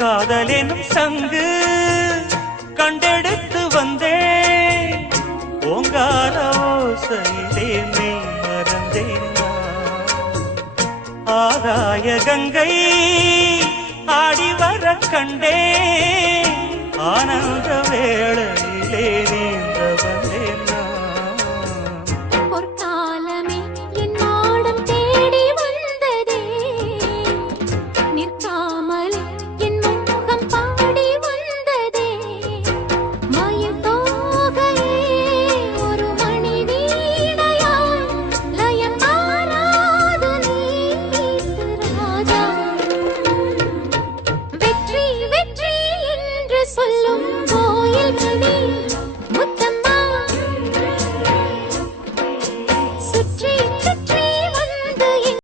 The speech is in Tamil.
காதலினும் சங்கு கண்டெடுத்து வந்தேன் ஓங்கார ஓசையிலே மெய் மறந்தேன் ஆகாய கங்கை ஆடி வர கண்டேன் ஆனந்த வேளையிலே நீந்த வந்தேன்